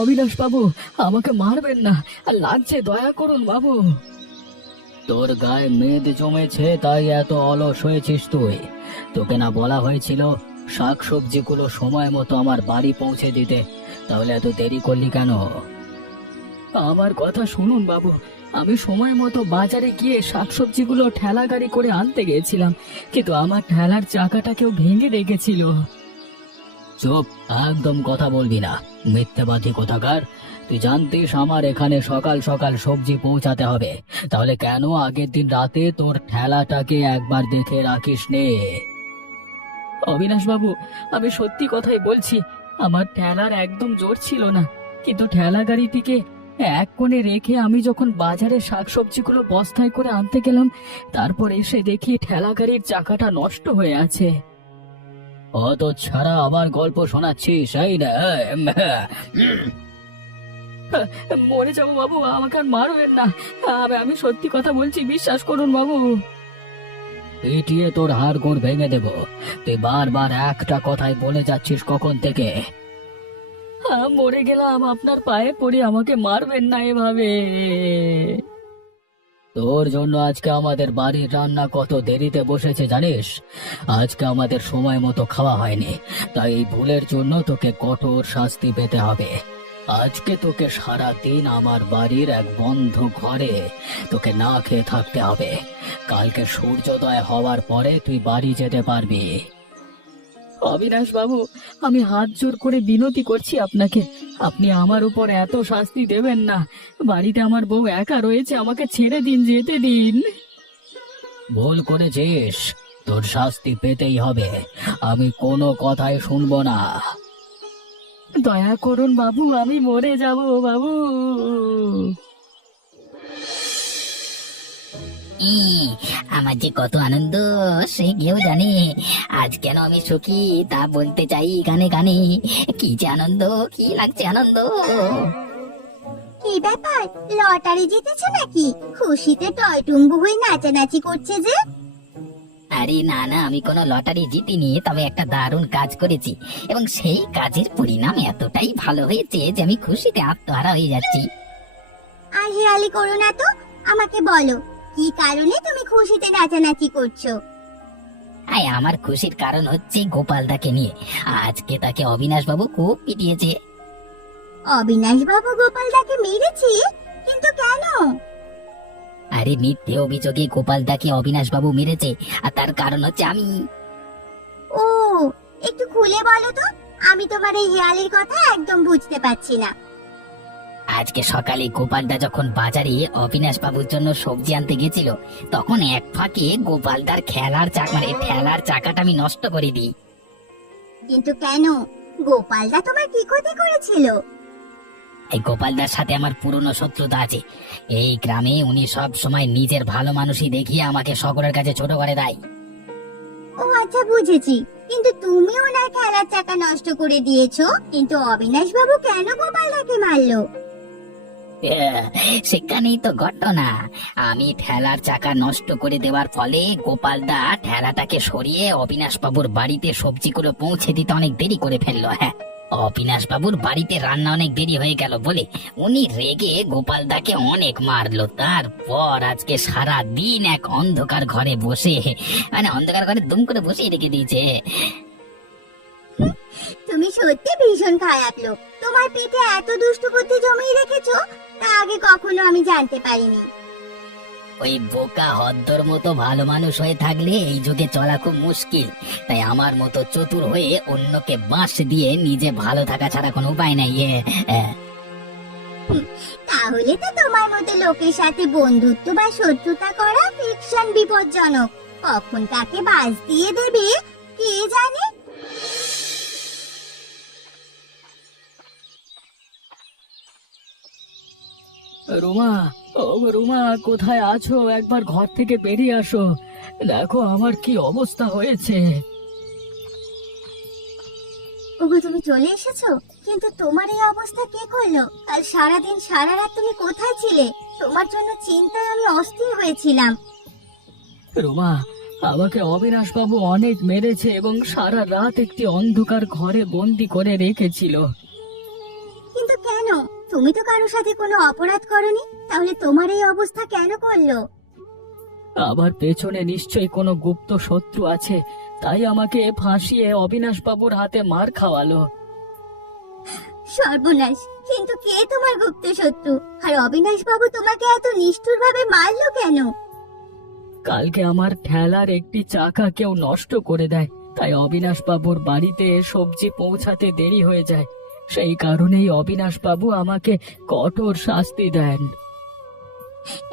অবিনাশ বাবু, আমাকে মারবেন না, আর লাগছে, দয়া করুন বাবু। তোর গায়ে মেদ জমেছে তাই এত অলস হয়েছিস তুই। তোকে না বলা হয়েছিল শাকসবজিগুলো সময় মতো আমার বাড়ি পৌঁছে দিতে? তাহলে এত দেরি করলি কেন? আমার কথা শুনুন বাবু, আমি সময় মতো বাজারে গিয়ে শাকসবজিগুলো ঠেলা গাড়ি করে আনতে গেছিলাম, কিন্তু আমার ঠেলার চাকাটা কেউ ভেঙে রেখেছিল। চুপ, একদম কথা বলবি না, মিথ্যেবাদী কোথাকার। তুই জানতিস আমার এখানে সকাল সকাল সবজি পৌঁছাতে হবে, তাহলে কেন আগের দিন রাতে তোর ঠেলাটাকে একবার দেখে রাখিস নে? অবিনাশ বাবু, আমি সত্যি কথাই বলছি, আমার ঠেলার একদম জোর ছিল না, কিন্তু ঠেলা গাড়িটিকে এক কোণে রেখে আমি যখন বাজারে শাকসবজিগুলো বস্তায় করে আনতে গেলাম, তারপর এসে দেখি ঠেলা গাড়ির চাকাটা নষ্ট হয়ে আছে। অত ছাড়া আবার গল্প শোনাচ্ছিস, এই না? মরে যাবো বাবু, আমাকে আর মারবেন না, আমি সত্যি কথা বলছি, বিশ্বাস করুন বাবু। পিটিয়ে তোর হাড় গোড় ভেঙে দেব। তুই বারবার একটা কথাই বলে যাচ্ছিস কখন থেকে। মরে গেলাম, আপনার পায়ে পড়ি, আমাকে মারবেন না এভাবে। তোর জন্য আজকে আমাদের বাড়ির রান্না কত দেরিতে বসেছে জানিস? আজকে আমাদের সময় মতো খাওয়া হয়নি, তাই এই ভুলের জন্য তোকে কঠোর শাস্তি পেতে হবে। আজকে তোকে সারা দিন আমার বাড়ির এক বন্ধ ঘরে তোকে না খেয়ে থাকতে হবে। কালকে সূর্যোদয় হওয়ার পরে তুই বাড়ি যেতে পারবি। অবিনাশ বাবু, আমি হাত জোর করে বিনতি করছি আপনাকে, আপনি আমার উপর এত শাস্তি দেবেন না। বাড়িতে আমার বউ একা রয়েছে, আমাকে ছেড়ে দিন, যেতে দিন। ভুল করেছিস, তোর শাস্তি পেতেই হবে, আমি কোনো কথাই শুনবো না। দয়া করুন বাবু, আমি মরে যাব বাবু। আমার যে কত আনন্দ সে কেউ জানে। আজ কেন আমি সুখী তা বলতে চাই গানে গানে। কি যে আনন্দ, কি লাগছে আনন্দ। কি ব্যাপার, লটারি জিতেছে নাকি? খুশিতে টয়টুম্বু হয়ে নাচানাচি করছে যে? আরে না না, আমি কোনো লটারি জিতিনি, তবে একটা দারুণ কাজ করেছি এবং সেই কাজের পরিণাম এতটাই ভালো হয়েছে যে আমি খুশিতে আত্মহারা হয়ে যাচ্ছি। আর হেয়ালি করো না তো, আমাকে বলো কি কারণে তুমি খুশিতে নাচানাচি করছো? আমার খুশির কারণ হচ্ছে গোপালদাকে নিয়ে। আজকে তাকে অবিনাশ বাবু খুব পিটিয়েছে। অবিনাশ বাবু গোপালদাকে মেরেছে? কিন্তু কেন? আরে মিথ্যে অভিযোগে গোপালদাকে অবিনাশ বাবু মেরেছে, আর তার কারণ হচ্ছে আমি। ও, একটু খুলে বলো তো, আমি তোমার এই হেয়ালির কথা একদম বুঝতে পারছি না। আজকে সকালে গোপালদা যখন বাজারে অবিনাশ বাবুর জন্য সবজি আনতে গেছিল, তখন এক ফাঁকে গোপালদার ঠেলার চাকাটা আমি নষ্ট করে দিই। কিন্তু কেন? গোপালদা তোমার কি ক্ষতি করেছিল? এই গোপালদার সাথে আমার পুরনো শত্রুতা আছে। এই গ্রামে উনি সব সময় নিজের ভালো মানুষই দেখিয়ে আমাকে সকলের কাছে ছোট করে দেয়। ও আচ্ছা, বুঝেছি। কিন্তু তুমি ওনার খেলার চাকা নষ্ট করে দিয়েছো, কিন্তু অবিনাশ বাবু কেন গোপালদাকে মারলো? সেখানেই তো ঘটনা। আমি ঠেলার চাকা নষ্ট করে দেওয়ার ফলে গোপালদা ঠেলাটাকে সরিয়ে অবিনাশ বাবুর বাড়িতে সবজিগুলো পৌঁছে দিতে অনেক দেরি করে ফেললো। হ্যাঁ, অবিনাশ বাবুর বাড়িতে রান্না অনেক দেরি হয়ে গেল বলে উনি রেগে গোপালদাকে অনেক মারলো। তারপর আজকে সারা দিন এক অন্ধকার ঘরে বসে, অন্ধকার ঘরে দুম করে বসিয়ে রেখে দিয়েছে। তুমি সত্যি ভীষণ খারাপ লোক। তোমার পেটে এত দুষ্টু বুদ্ধি জমিয়ে রেখেছো, তা আগে কখনো আমি জানতে পারিনি। ওই বোকা হদ্দর মতো ভালো মানুষ হয়ে থাকলে এই যুগে চলা খুব মুশকিল। তাই আমার মতো চতুর হয়ে অন্যকে বাঁশ দিয়ে নিজে ভালো থাকা ছাড়া কোনো উপায় নাই। তাহলে তো তোমার মতো লোকের সাথে বন্ধুত্ব বা শত্রুতা করা ফিকশন বিপজ্জনক। কখন তাকে বাজ দিয়ে দেবে কে জানে। রুমা, ও রুমা, কোথায় আছো? একবার ঘর থেকে বেরিয়ে আসো, দেখো আমার কি অবস্থা হয়েছে। ওগো, তুমি চলে এসেছো? কিন্তু তোমার এই অবস্থা কে করলো? কাল সারাদিন সারা রাত তুমি কোথায় ছিলে? তোমার জন্য চিন্তায় আমি অস্থির হয়েছিলাম। রুমা, আমাকে অবিনাশ বাবু অনেক মেরেছে এবং সারা রাত একটি অন্ধকার ঘরে বন্দি করে রেখেছিল। কিন্তু কেন? তুমি তো কারোর সাথে কোনো অপরাধ করনি, তাহলে তোমার এই অবস্থা কেন করলো? আবার পেছনে নিশ্চয়ই কোনো গুপ্ত শত্রু আছে, তাই আমাকে ফাঁসিয়ে অবিনাশ বাবুর হাতে মার খাওয়ালো। সর্বনাশ! কিন্তু কে তোমার গুপ্ত শত্রু, আর অবিনাশ বাবু তোমাকে এত নিষ্ঠুর ভাবে মারলো কেন? কালকে আমার ঠেলার একটি চাকা কেউ নষ্ট করে দেয়, তাই অবিনাশ বাবুর বাড়িতে সবজি পৌঁছাতে দেরি হয়ে যায়। সেই কারণেই অবিনাশ বাবু আমাকে কঠোর শাস্তি দেন।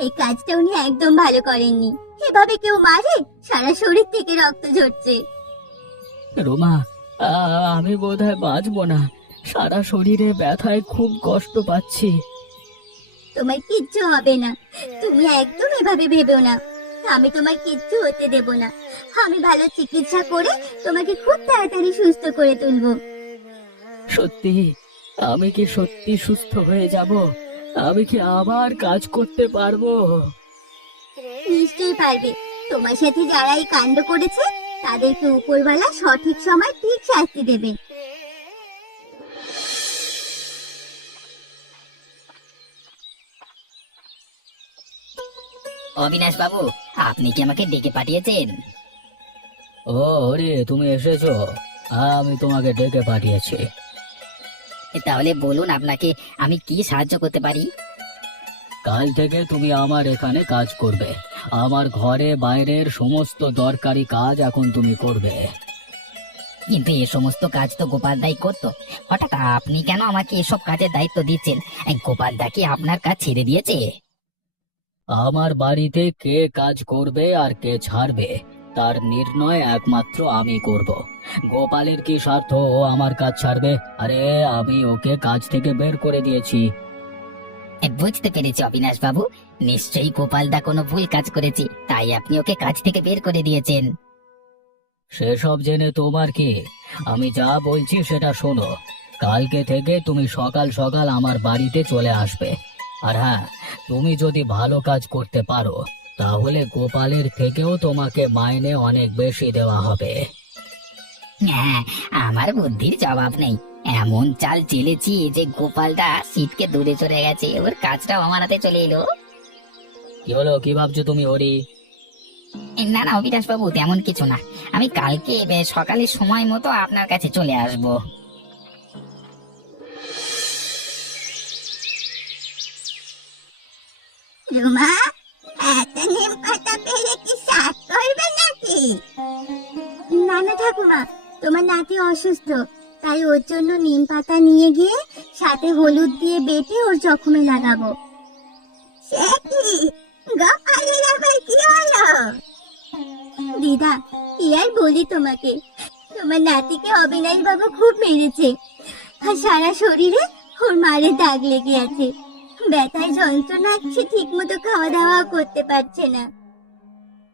এই কাজটা উনি একদম ভালো করেননি। এভাবে কেউ মারে? সারা শরীর থেকে রক্ত ঝরছে। রোমা, আমি বোধহয় বাঁচবো না। সারা শরীরে ব্যথায় খুব কষ্ট পাচ্ছি। তোমার কিচ্ছু হবে না, তুমি একদম এভাবে ভেবেও না। আমি তোমার কিচ্ছু হতে দেব না। আমি ভালো চিকিৎসা করে তোমাকে খুব তাড়াতাড়ি সুস্থ করে তুলবো। সত্যি? আমি কি সত্যি সুস্থ হয়ে যাব? আমি কি আবার কাজ করতে পারবো? নিশ্চয়ই পারবে। তোমার সাথে যারা এই কাণ্ড করেছে তাদেরকে উপরওয়ালা সঠিক সময় ঠিক শাস্তি দেবে। অবিনাশ বাবু, আপনি কি আমাকে ডেকে পাঠিয়েছেন? ও রে, তুমি এসেছো? আমি তোমাকে ডেকে পাঠিয়েছি। তাহলে বলুন, আপনাকে আমি কি সাহায্য করতে পারি? কাল থেকে তুমি আমার এখানে কাজ করবে। আমার ঘরে বাইরের সমস্ত দরকারি কাজ এখন তুমি করবে। কিন্তু এ সমস্ত কাজ তো গোপাল দাই করতো, হঠাৎ আপনি কেন আমাকে এসব কাজের দায়িত্ব দিচ্ছেন? গোপাল দা কি আপনার কাজ ছেড়ে দিয়েছে? আমার বাড়িতে কে কাজ করবে আর কে ছাড়বে তার নির্ণয় একমাত্র আমি করব। গোপালের কি স্বার্থ ও আমার কাজ ছাড়বে? আরে আমি ওকে কাজ থেকে বের করে দিয়েছি। বুঝতে পেরেছি অবিনাশ বাবু, নিশ্চয়ই গোপাল দা কোনো ভুল কাজ করেছে, তাই আপনি ওকে কাজ থেকে বের করে দিয়েছেন। সেসব জেনে তোমার কি? আমি যা বলছি সেটা শোনো। কালকে থেকে তুমি সকাল সকাল আমার বাড়িতে চলে আসবে। আর হ্যাঁ, তুমি যদি ভালো কাজ করতে পারো তাহলে গোপালের থেকেও তোমাকে মাইনে অনেক বেশি দেওয়া হবে। হ্যাঁ, আমার বুদ্ধির জবাব নেই। এমন চাল চেলেছি যে গোপাল দা শীতকে দূরে চলে গেছে, ওর কাজটাও আমার হাতে চলে এলো। কি হলো, কি ভাবছো তুমি হরি? না না অবিনাশ বাবু, তেমন কিছু না। আমি কালকে সকালের সময় মতো আপনার কাছে চলে আসব। রুমা, এত নিম পাতা পেরে কি শাক করবে নাকি? না না ঠাকুমা, তোমার নাতি অসুস্থ, তাই ওর জন্য নিম পাতা নিয়ে গিয়ে সাথে হলুদ দিয়ে বেটে ওর জখমে লাগাবো। সে কি, গোপালের আবার কি হলো? দিদা, কি আর বলি তোমাকে, তোমার নাতিকে অবিনাশ বাবু খুব মেরেছে, আর সারা শরীরে ওর মারের দাগ লেগে আছে। ব্যথায় যন্ত্রণা, সে ঠিক মতো খাওয়া দাওয়া করতে পারছে না।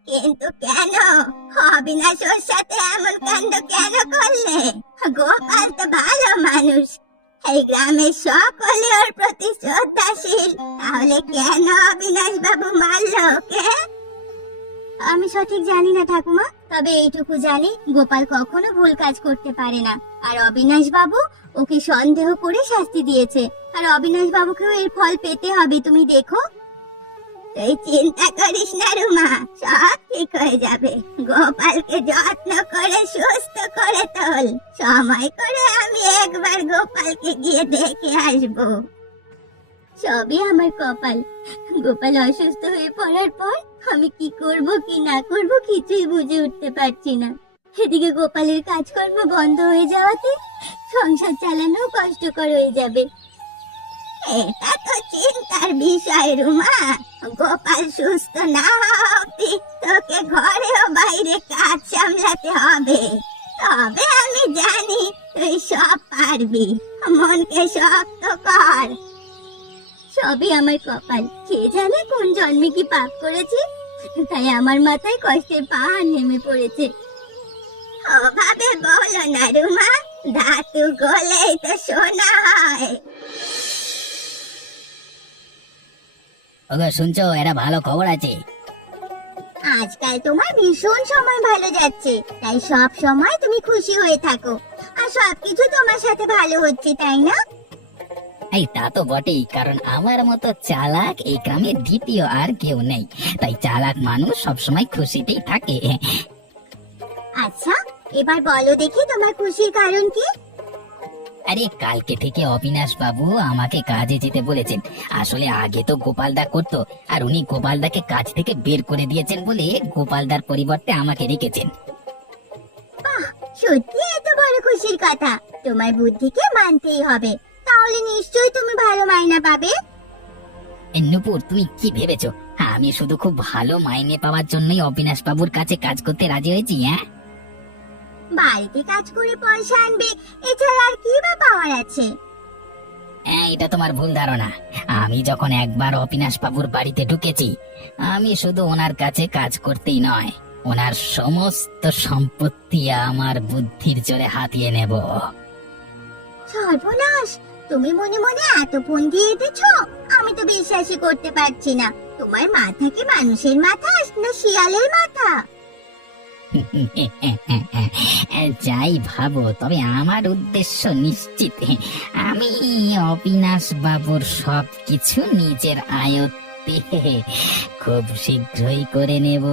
কিন্তু কেন অবিনাশ ওর সাথে এমন কাণ্ড কেন করলে? গোপাল তো ভালো মানুষ, এই গ্রামের সকলে ওর প্রতি শ্রদ্ধাশীল, তাহলে কেন অবিনাশ বাবু মারলো ওকে? আমি সঠিক জানি না ঠাকুমা, তবে এইটুকু জানি গোপাল কখনো ভুল কাজ করতে পারে না, আর অবিনাশ বাবু ওকে সন্দেহ করে শাস্তি দিয়েছে, আর অবিনাশ বাবুকেও এর ফল পেতে হবে, তুমি দেখো। তুই চিন্তা করিস না রুমা, সব ঠিক হয়ে যাবে। গোপালকে যত্ন করে সুস্থ করে তোল, সময় করে আমি একবার গোপালকে গিয়ে দেখে আসবো। সবই আমার কপাল। গোপাল অসুস্থ হয়ে পড়ার পর আমি কি করব কি না করব কিছুই বুঝে উঠতে পারছি না। এদিকে গোপালের কাজকর্ম বন্ধ হয়ে যাওয়াতে সংসার চালানো কষ্টকর হয়ে যাবে। এটা তো চিন্তার বিষয় রুমা, গোপাল সুস্থ না হওয়া অবধি তোকে ঘরে ও বাইরে কাজ সামলাতে হবে। তবে আমি জানি তুই সব পারবি, মনকে শক্ত কর। সবই আমার কপাল, কে জানে কোন জন্মে কি পাপ করেছি, তাই আমার মাথায় কষ্টের পাহাড় নেমে পড়েছে। ওভাবে বলো না রুমা, ধাতু গলেই তো সোনা হয়। ওগো শুনছো, এটা ভালো খবর আছে। আজকাল তোমার ভীষণ সময় ভালো যাচ্ছে, তাই সব সময় তুমি খুশি হয়ে থাকো, আর সবকিছু তোমার সাথে ভালো হচ্ছে, তাই না? এই তা তো বটেই, কারণ আমার মতো চালাক এই গ্রামে দ্বিতীয় আর কেউ নেই। তাই চালাক মানুষ সবসময় খুশিতেই থাকে। আচ্ছা, এবার বলো দেখি তোমার খুশির কারণ কি? আরে কালকে থেকে অবিনাশ বাবু আমাকে কাজে যেতে বলেছেন। আসলে আগে তো গোপালদা করতো, আর উনি গোপালদাকে কাজ থেকে বের করে দিয়েছেন বলে গোপালদার পরিবর্তে আমাকে রেখেছেন। সত্যি এত বড় খুশির কথা? তোমার বুদ্ধিকে মানতেই হবে। তাহলে নিশ্চয়ই তুমি ভালো মাইনা পাবে। এ নূপুর, তুমি কি ভেবেছো আমি শুধু খুব ভালো মাইনে পাওয়ার জন্যই অবিনাশ বাবুর কাছে কাজ করতে রাজি হয়েছি? হ্যাঁ, বাড়িতে কাজ করে পয়সা আনবে, এছাড়া আর কি বা পাওয়ার আছে? হ্যাঁ, এটা তোমার ভুল ধারণা। আমি যখন একবার অবিনাশ বাবুর বাড়িতে ঢুকেছি, আমি শুধু ওনার কাছে কাজ করতেই নয়, ওনার সমস্ত সম্পত্তি আমার বুদ্ধির জোরে হাতিয়ে নেব। সর্বনাশ, তুমি মনে মনে এত ফোন দিয়ে এঁটেছো, আমি তো বিশ্বাসই করতে পারছি না। তোমার মাথা কি মানুষের মাথা না শিয়ালের মাথা? যাই ভাবো, তবে আমার উদ্দেশ্য নিশ্চিত। আমি অবিনাশ বাবুর সব কিছু নিজের আয়ত্তে খুব শীঘ্রই করে নেব।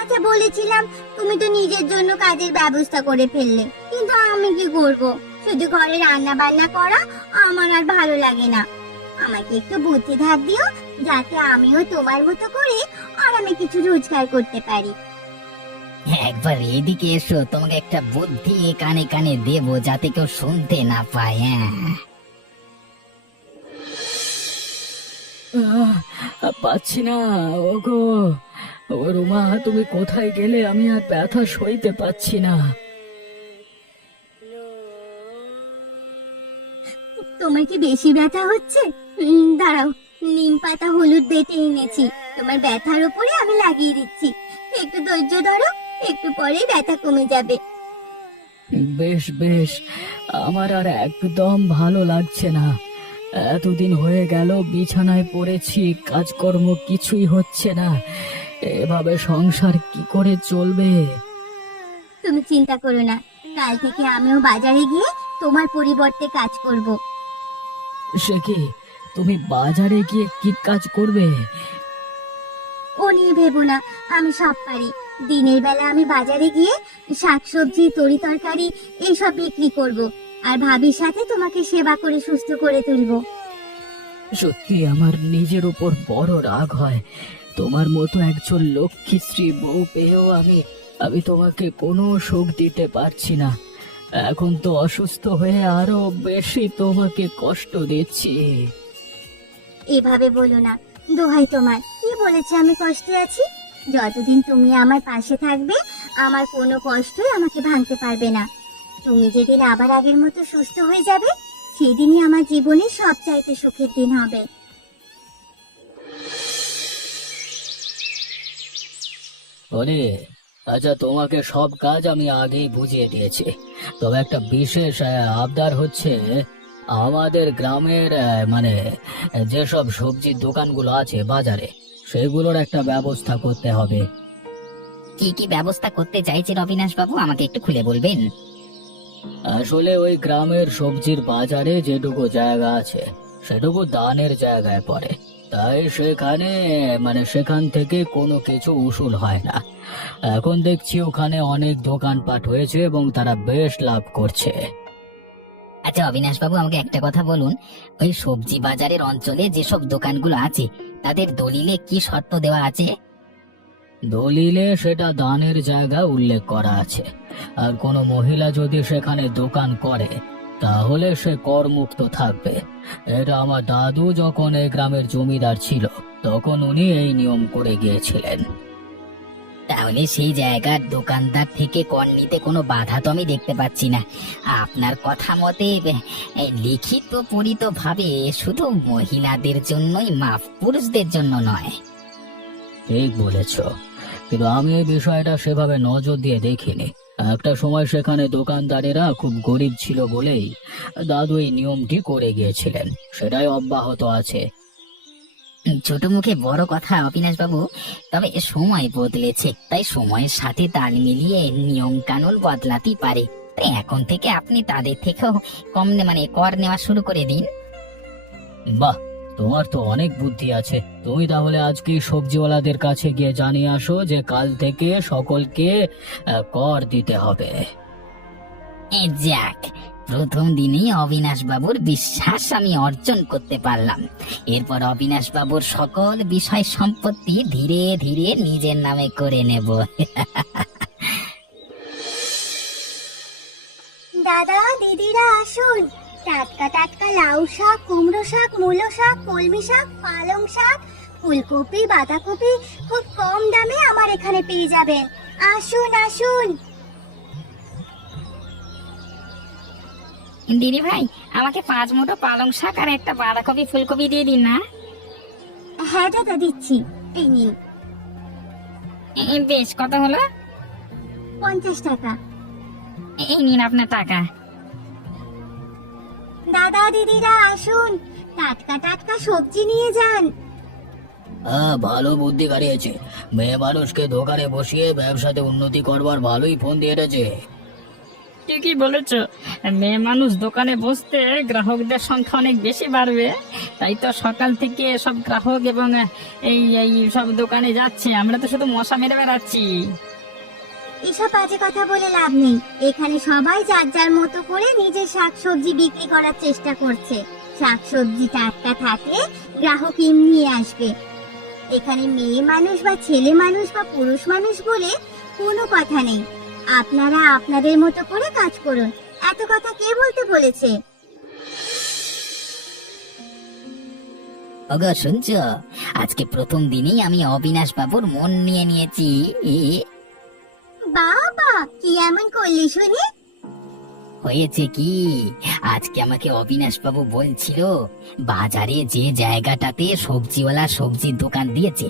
আচ্ছা, বলেছিলাম তুমি তো নিজের জন্য কাজের ব্যবস্থা করে ফেললে, কিন্তু আমি কি করব? শুধু ঘরে রান্না বান্না করা আমার আর ভালো লাগে না। আমাকে একটু বুদ্ধি ধার দিও, যাতে আমিও তোমার মতো করে আরামে কিছু রোজগার করতে পারি। একবার এদিকে এসো, তোমাকে একটা বুদ্ধি কানে কানে দেবো, যাতে কেউ শুনতে না পায়। পাচ্ছি না। ওগো, ও রুমা, তুমি কোথায় গেলে? আমি আর ব্যথা সইতে পাচ্ছি না। তোমার কি বেশি ব্যথা হচ্ছে? দাঁড়াও, নিম পাতা হলুদ বেটে এনেছি, তোমার ব্যথার উপরে আমি লাগিয়ে দিচ্ছি। একটু ধৈর্য ধরো, একটু পরেই ব্যথা কমে যাবে। বেশ বেশ, আমার আর একদম ভালো লাগছে না। এতদিন হয়ে গেল বিছানায় পড়েছি, কাজকর্ম কিছুই হচ্ছে না। এভাবে সংসার কি করে চলবে? তুমি চিন্তা করো না, কাল থেকে আমিও বাজারে গিয়ে তোমার পরিবর্তে কাজ করব। সে কি, তুমি বাজারে গিয়ে কি কাজ করবে? ও নিয়ে ভেবো না, আমি সব পারি। দিনের বেলা আমি বাজারে গিয়ে শাকসবজি, তরি তরকারি এইসব বিক্রি করব, আর ভাবির সাথে তোমাকে সেবা করে সুস্থ করে তুলবো। সত্যি আমার নিজের উপর বড় রাগ হয়। তোমার মতো একজন লক্ষ্মী স্ত্রী বউ পেয়েও আমি তোমাকে কোনো সুখ দিতে পারছি না। এখন তো অসুস্থ হয়ে আরো বেশি তোমাকে কষ্ট দিচ্ছি। এভাবে বলো না, দোহাই তোমার। কি বলেছে আমি কষ্টে আছি? যতদিন তুমি আমার পাশে থাকবে, আমার কোনো কষ্টই আমাকে ভাঙতে পারবে না। তুমি যেদিন আবার আগের মতো সুস্থ হয়ে যাবে, সেদিনই আমার জীবনের সবচাইতে সুখের দিন হবে। ওরে, আচ্ছা, তোমাকে সব কাজ আমি আগেই বুঝিয়ে দিয়েছি, তবে একটা বিশেষ আবদার হচ্ছে। আমাদের গ্রামের মানে যেসব সবজির দোকানগুলো আছে বাজারে, সেগুলোর একটা ব্যবস্থা করতে হবে। কি কি ব্যবস্থা করতে চাইছেন অবিনাশ বাবু, আমাকে একটু খুলে বলবেন? আসলে ওই গ্রামের সবজির বাজারে যেটুকু জায়গা আছে, সেটুকু দানের জায়গায় পড়ে। তাই সেখান থেকে কোনো কিছু উসুল হয় না। এখন দেখছি ওখানে অনেক দোকানপাট হয়েছে এবং তারা বেশ লাভ করছে। আচ্ছা অবিনাশ বাবু, আমাকে একটা কথা বলুন, ওই সবজি বাজারের অঞ্চলে যেসব দোকানগুলো আছে, তাদের দলিলে কি শর্ত দেওয়া আছে? দলিলে সেটা দানের জায়গা উল্লেখ করা আছে। আর কোনো মহিলা যদি সেখানে দোকান করে, তাহলে সে করমুক্ত থাকবে। এটা আমার দাদু যখন এই গ্রামের জমিদার ছিল, তখন উনি এই নিয়ম করে গিয়েছিলেন। তাহলে সেই জায়গার দোকানদার থেকে কর নিতে কোনো বাধা তো আমি দেখতে পাচ্ছি না। আপনার কথা মতে লিখিত পরিত ভাবে শুধু মহিলাদের জন্যই মাফ, পুরুষদের জন্য নয়। ঠিক বলেছ, কিন্তু আমি এই বিষয়টা সেভাবে নজর দিয়ে দেখিনি। একটা সময় সেখানে দোকানদারেরা খুব গরিব ছিল বলেই দাদু এই নিয়মটি করে গিয়েছিলেন, সেটাই অব্যাহত আছে। ছোট মুখে বড় কথা অবিনাশ বাবু, তবে সময় বদলেছে, তাই সময়ের সাথে তাল মিলিয়ে নিয়ম কানুন বদলাতেই পারে। তাই এখন থেকে আপনি তাদের থেকেও কম মানে কর নেওয়া শুরু করে দিন। বাহ, তোমার তো অনেক বুদ্ধি আছে। তুমি তাহলে আজকে সবজিওয়ালাদের কাছে গিয়ে জানিয়ে আসো যে কাল থেকে সকলকে কর দিতে হবে। যাক, প্রথম দিনেই অবিনাশ বাবুর বিশ্বাস আমি অর্জন করতে পারলাম। এরপর অবিনাশ বাবুর সকল বিষয় সম্পত্তি ধীরে ধীরে নিজের নামে করে নেব। দাদা দিদিরা আসুন, টাটকা টাটকা লাউ শাক, কুমড়ো শাক, মূলো শাক, কলমি শাক, পালং শাক, ফুলকপি, বাঁধাকপি খুব কম দামে আমার এখানে পেয়ে যাবেন। আসুন আসুন। দিদি ভাই, আমাকে 5 মুঠো পালং শাক আর একটা বাঁধাকপি ফুলকপি দিয়ে দিন না। হ্যাঁ দাদা দিচ্ছি, এই নিন। বেশ, কত হলো? 50 টাকা। এই নিন আপনার টাকা। দাদা দিদিরা আসুন, টাটকা টাটকা সবজি নিয়ে যান। হ্যাঁ, ভালো বুদ্ধি কারিয়েছে। মেয়ে মানুষকে দোকানে বসিয়ে ব্যবসাতে উন্নতি করবার ভালোই ফোন দিয়েছে। ঠিকই বলেছো, মেয়ে মানুষ দোকানে বসতে গ্রাহকদের সংখ্যা অনেক বেশি বাড়বে। তাই তো সকাল থেকে সব গ্রাহক এবং এই এই সব দোকানে যাচ্ছে, আমরা তো শুধু মশা মেরে বেড়াচ্ছি। এসব বাজে কথা বলে লাভ নেই। এখানে সবাই যার যার মতো করে নিজের শাকসবজি বিক্রি করার চেষ্টা করছে। শাকসবজি টাটকা থাকলে গ্রাহক এমনি আসবে। এখানে মেয়ে মানুষ বা ছেলে মানুষ বা পুরুষ মানুষ বলে কোনো কথা নেই। আপনারা আপনাদের মতো করে কাজ করুন। এত কথা কে বলতে বলেছে? ওগো শুনছো, আজকে প্রথম দিনেই আমি অবিনাশ বাবুর মন নিয়ে নিয়েছি। বাবা, কি এমন করলি শুনি? হয়েছে কি, আজকে আমাকে অবিনাশ বাবু বলছিল বাজারে যে জায়গাটাতে সবজিওয়ালা সবজির দোকান দিয়েছে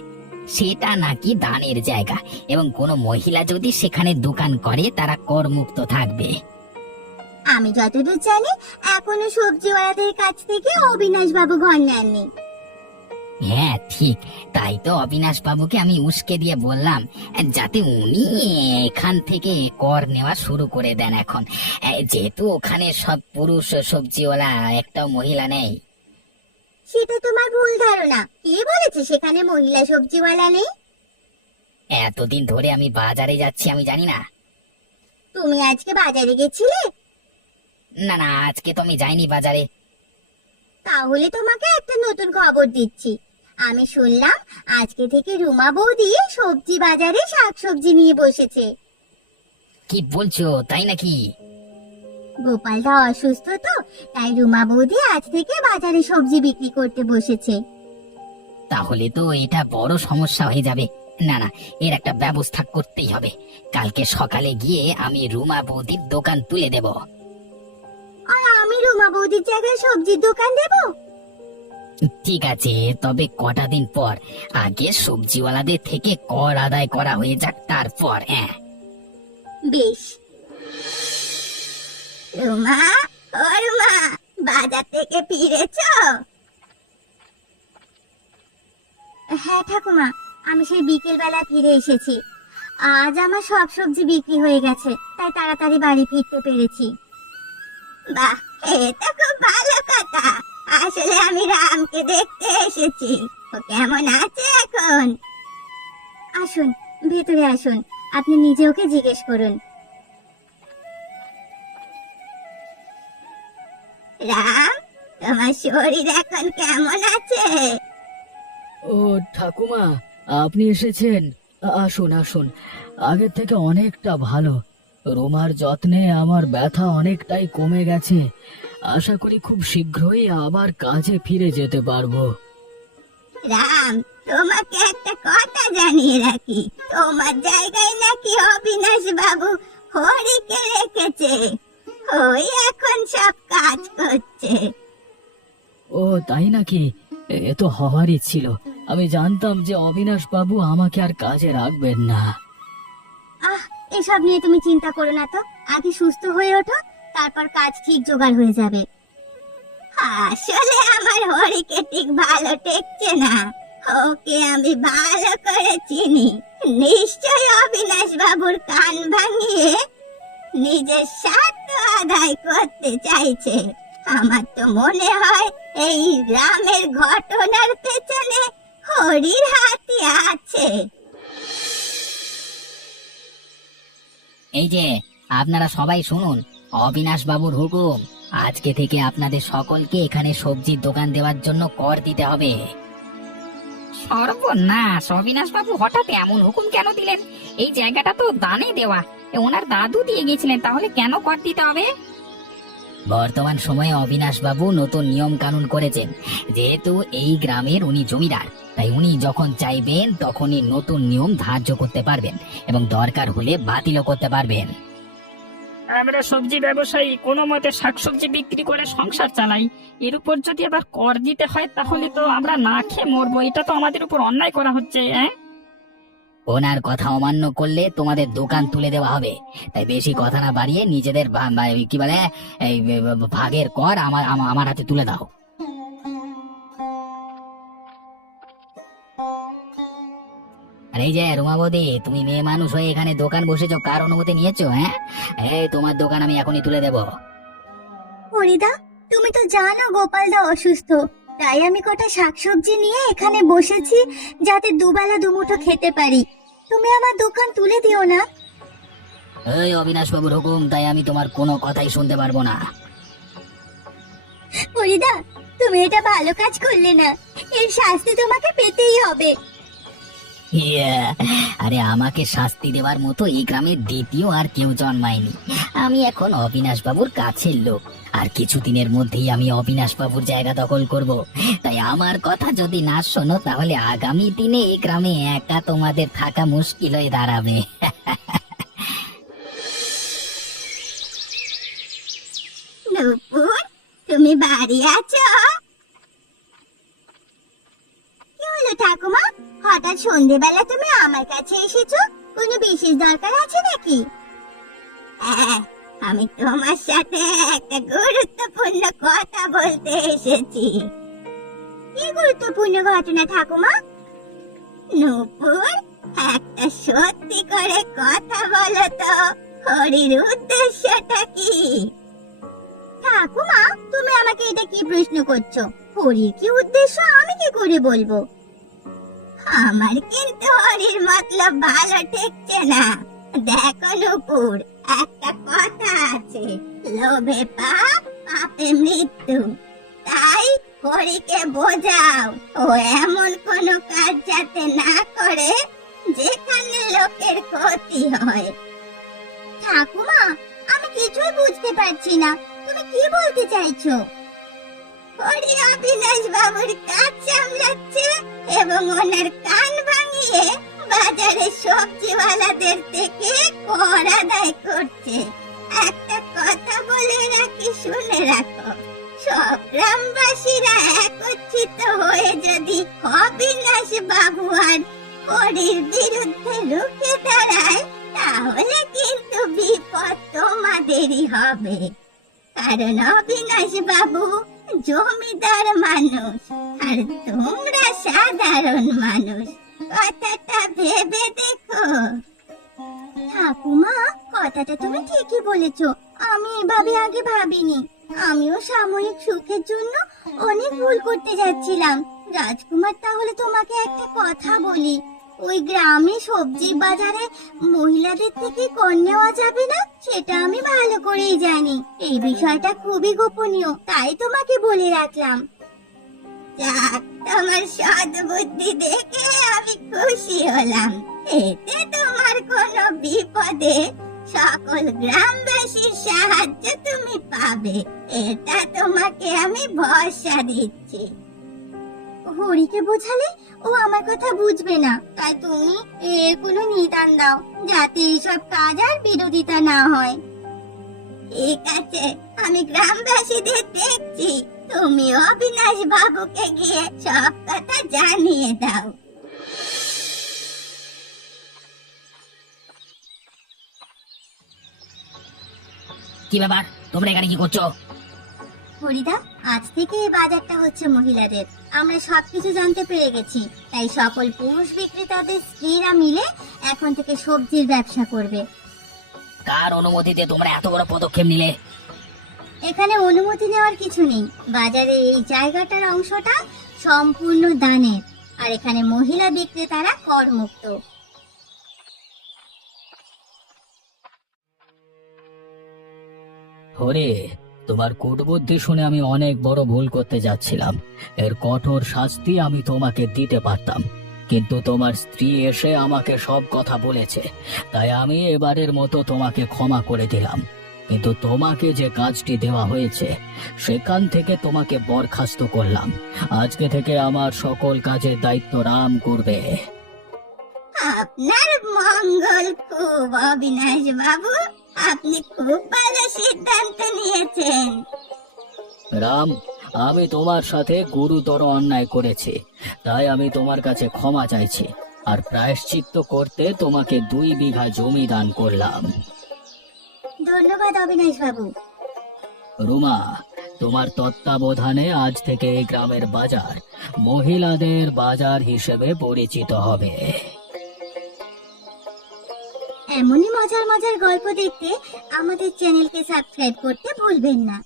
সেটা নাকি দানের জায়গা, এবং কোনো মহিলা যদি সেখানে দোকান করে তারা করমুক্ত থাকবে। আমি যতদূর জানি এখনো সবজিওয়ালাদের কাছ থেকে অবিনাশ বাবু ঘর নেননি। হ্যাঁ ঠিক, তাই তো অবিনাশ বাবুকে আমি উস্কে দিয়ে বললাম যাতে উনি এখান থেকে কর নেওয়া শুরু করে দেন এখন, যেহেতু ওখানে সব পুরুষ সবজিওয়ালা, একটাও মহিলা নেই। সেটা তোমার ভুল ধারণা। কে বলেছে সেখানে মহিলা সবজিওয়ালা নেই? এতদিন ধরে আমি বাজারে যাচ্ছি, আমি জানি না। তুমি আজকে বাজারে গেছিলে? না না, আজকে তো আমি যাইনি বাজারে। তাহলে তোমাকে একটা নতুন খবর দিচ্ছি। আমি শুনলাম আজকে থেকে রুমা বৌদি সবজি বাজারে শাকসবজি নিয়ে বসেছে। কি বলছো, তাই নাকি? গোপালদা অসুস্থ তো, তাই রুমা বৌদি আজ থেকে বাজারে সবজি বিক্রি করতে বসেছে। তাহলে তো এটা বড় সমস্যা হয়ে যাবে। না না, এর একটা ব্যবস্থা করতেই হবে। কালকে সকালে গিয়ে আমি রুমা বৌদির দোকান তুলে দেব। আর আমি রুমা বৌদির জায়গায় সবজির দোকান দেব? ঠিক আছে, তবে কটা দিন পর। আগে সবজিওয়ালাদের থেকে কর আদায় করা হয়ে যাক, তারপর। হ্যাঁ বেশ। রুমা, ও রুমা, বাজার থেকে ফিরেছো? হ্যাঁ ঠাকুমা, আমি সেই বিকেল বেলা ফিরে এসেছি। আজ আমার সব সবজি বিক্রি হয়ে গেছে, তাই তাড়াতাড়ি বাড়ি ফিরতে পেরেছি। বাহ, এটা খুব ভালো কথা। আসলে আমি রামকে দেখতে এসেছি। ও কেমন আছে এখন? আসুন, ভেতরে আসুন, আপনি নিজে ওকে জিজ্ঞেস করুন। রাম, তোমার শরীর এখন কেমন আছে? ও ঠাকুমা, আপনি এসেছেন। আসুন আসুন, আগের থেকে অনেকটা ভালো। রোমার যত্নে আমার ব্যথা অনেকটাই কমে গেছে। আশা করি খুব শীঘ্রই আবার কাজে ফিরে যেতে পারবো। রাম, তোমাকে একটা কথা জানিয়ে রাখি, তোমার জায়গায় নাকি অবিনাশ বাবু হরিকে রেখেছে। ওই এখন সব কাজ করছে। ও তাই নাকি? এ তো হওয়ারই ছিল। আমি জানতাম যে অবিনাশ বাবু আমাকে আর কাজে রাখবেন না। আহ, এসব নিয়ে তুমি চিন্তা করো না তো। আগে সুস্থ হয়ে ওঠো, তারপর কাজ ঠিক জোগাড় হয়ে যাবে। আসলে আমার হরিকে ঠিক ভালো টেকছে না। ওকে আমি ভালো করে চিনি। নিশ্চয় অবিনাশ বাবুর কান ভাঙিয়ে নিজের স্বার্থ আদায় করতে চাইছে। আমার তো মনে হয় এই গ্রামের ঘটনার পেছনে হরির হাতই আছে। এই যে আপনারা সবাই শুনুন, অবিনাশ বাবুর হুকুম, আজকে থেকে আপনাদের সকলকে এখানে সবজির দোকান দেওয়ার জন্য কর দিতে হবে। সর্বনাশ, অবিনাশ বাবু হঠাৎ এমন হুকুম কেন দিলেন? এই জায়গাটা তো দানে দেওয়া, ওনার দাদু দিয়ে গেছিলেন, তাহলে কেন কর দিতে হবে? বর্তমান সময়ে অবিনাশ বাবু নতুন নিয়ম কানুন করেছেন। যেহেতু এই গ্রামের উনি জমিদার, তাই উনি যখন চাইবেন তখনই নতুন নিয়ম ধার্য করতে পারবেন এবং দরকার হলে বাতিলও করতে পারবেন। আমরা সবজি ব্যবসায়ী, কোনো মতে শাকসবজি বিক্রি করে সংসার চালাই, এর উপর যদি আবার কর দিতে হয় তাহলে তো আমরা না খেয়ে মরবো। এটা তো আমাদের উপর অন্যায় করা হচ্ছে। ওনার কথা অমান্য করলে তোমাদের দোকান তুলে দেওয়া হবে। তাই বেশি কথা না বাড়িয়ে নিজেদের কি বলে এই ভাগের কর আমার হাতে তুলে দাও। আর এই যে রুমা বৌদি, তুমি মেয়ে মানুষ হয়ে এখানে দোকান বসেছো, কার অনুমতি নিয়েছো? হ্যাঁ, এই তোমার দোকান আমি এখনই তুলে দেবো। হরিদা, তুমি তো জানো গোপালদা অসুস্থ, তাই আমি কটা শাকসবজি নিয়ে এখানে বসেছি যাতে দুবেলা দুমুঠো খেতে পারি। তুমি আমার দোকান তুলে দিও না। এই অবিনাশ বাবুর হুকুম, তাই আমি তোমার কোনো কথাই শুনতে পারবো না। হরিদা, তুমি এটা ভালো কাজ করলে না, এর শাস্তি তোমাকে পেতেই হবে। আরে আমাকে শাস্তি দেওয়ার মতো এই গ্রামের দ্বিতীয় আর কেউ জন্মায়নি। আমি এখন অবিনাশ বাবুর কাছের লোক, আর কিছুদিনের মধ্যেই আমি অবিনাশ বাবুর জায়গা দখল করব। তাই আমার কথা যদি না শোনো তাহলে আগামী দিনে এই গ্রামে একা তোমাদের থাকা মুশকিল হয়ে দাঁড়াবে। নূপুর, তুমি বাড়ি আছো? কি হলো ঠাকুমা, হঠাৎ সন্ধেবেলা তুমি আমার কাছে এসেছো? কোনো বিশেষ দরকার আছে নাকি? হ্যাঁ, আমি তোমার সাথে একটা গুরুত্বপূর্ণ কথা বলতে এসেছি। কি গুরুত্বপূর্ণ ঘটনা ঠাকুমা? নূপুর, একটা সত্যি করে কথা বলো তো, হরির উদ্দেশ্যটা কি? ঠাকুমা, তুমি আমাকে এটা কি প্রশ্ন করছো? হরির কি উদ্দেশ্য আমি কি করে বলবো? আমার কিন্তু হরির মতলব ভালো ঠেকছে না। দেখো নূপুর, একটা কথা আছে, লোভে পাপ, পাপে মৃত্যু। তাই হরিকে বোঝাও ও এমন কোনো কাজ যাতে না করে যেখানে লোকের ক্ষতি হয়। ঠাকুমা, আমি কিছুই বুঝতে পারছি না, তুমি কি বলতে চাইছো? হরি অবিনাশ বাবুর কাজ সামলাচ্ছে এবং ওনার কান ভাঙিয়ে বাজারে সবজিওয়ালাদের থেকে কর আদায় করছে। একটা কথা বলে রাখি, শুনে রাখো, সব গ্রামবাসীরা একত্রিত হয়ে যদি অবিনাশ বাবু আর হরির বিরুদ্ধে রুখে দাঁড়ায় তাহলে কিন্তু বিপদ তোমাদেরই হবে। কারণ অবিনাশ বাবু জমিদার মানুষ আর তোমরা সাধারণ মানুষ, কথাটা ভেবে দেখো। ঠাকুমা, কথাটা তুমি ঠিকই বলেছো, আমি এভাবে আগে ভাবিনি। আমিও সাময়িক সুখের জন্য অনেক ভুল করতে যাচ্ছিলাম। রাজকুমার, তাহলে তোমাকে একটা কথা বলি, ওই গ্রামে সবজি বাজারে মহিলাদের থেকে কর নেওয়া যাবে না, সেটা আমি ভালো করেই জানি। এই বিষয়টা খুবই গোপনীয়, তাই তোমাকে বলে রাখলাম। যাক, তোমার সদ্বুদ্ধি দেখে আমি খুশি হলাম। এতে তোমার কোনো বিপদে সকল গ্রামবাসীর সাহায্য তুমি পাবে, এটা তোমাকে আমি ভরসা দিচ্ছি। হরিকে বোঝালে ও আমার কথা বুঝবে না, তাই তুমি এর কোনো নিদান দাও যাতে এইসব কাজ আর বিরোধিতা না হয়। ঠিক আছে, আমি গ্রামবাসীদের দেখছি, তুমি অবিনাশ বাবুকে গিয়ে সব কথা জানিয়ে দাও। কি ব্যাপার, তোমরা এখানে কি করছো? হরিদা, আজ থেকে এই বাজারটা হচ্ছে মহিলাদের। আমরা সবকিছু জানতে পেরে গেছি, তাই সকল পুরুষ বিক্রেতাদের স্ত্রীরা মিলে এখন থেকে সবজির ব্যবসা করবে। কার অনুমতিতে তোমরা এত বড় পদক্ষেপ নিলে? এখানে অনুমতি নেওয়ার কিছু নেই। বাজারে এই জায়গাটার অংশটা সম্পূর্ণ দানের, আর এখানে মহিলা বিক্রেতারা করমুক্ত। হরে, তোমার কূটবুদ্ধি শুনে আমি অনেক বড় ভুল করতে যাচ্ছিলাম। এর কঠোর শাস্তি আমি তোমাকে দিতে পারতাম, কিন্তু তোমার স্ত্রী এসে আমাকে সব কথা বলেছে, তাই আমি এবারের মতো তোমাকে ক্ষমা করে দিলাম। কিন্তু তোমাকে যে কাজটি দেওয়া হয়েছে সেখান থেকে তোমাকে বরখাস্ত করলাম। আজকে থেকে আমার সকল কাজের দায়িত্ব রাম করবে। আপনার মঙ্গল খুব, অবিনাশ বাবু। আপনি খুব ভালো সিদ্ধান্ত নিয়েছেন। রাম, আমি তোমার সাথে গুরুতর অন্যায় করেছি, তাই আমি তোমার কাছে ক্ষমা চাইছি। আর প্রায়শ্চিত্ত করতে তোমাকে 2 বিঘা জমি দান করলাম। ধন্যবাদ অবিনাশ বাবু। রুমা, তোমার তত্ত্বাবধানে আজ থেকে এই গ্রামের বাজার মহিলাদের বাজার হিসেবে পরিচিত হবে। এমনই মজার মজার গল্প দেখতে আমাদের চ্যানেলকে সাবস্ক্রাইব করতে ভুলবেন না।